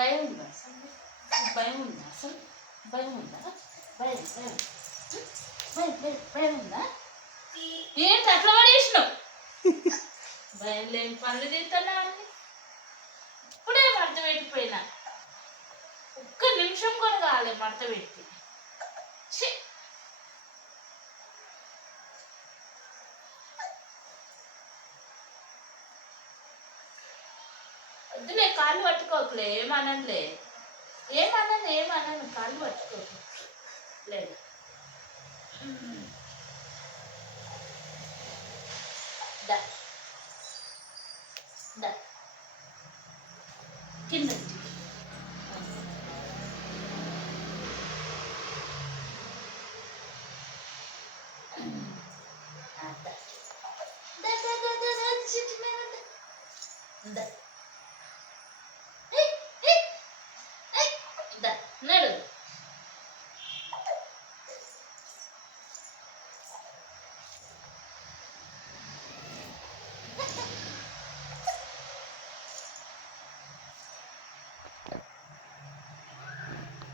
భయం ఉందా అసలు? భయం ఉందా అసలు? భయం ఉందా? భయం భయం భయం భయం భయం ఉందా? ఏంటి అట్లా పడేసినావు? భయం లేని పనులు తింటున్నా అని ఇప్పుడే మడత పెట్టిపోయినా. ఒక్క నిమిషం కూడా కాలే మడత పెట్టి. వద్దులే, కాళ్ళు పట్టుకోకులే, ఏమనలే, ఏమన్నాను కాళ్ళు పట్టుకోకు లేదు. కింద నడు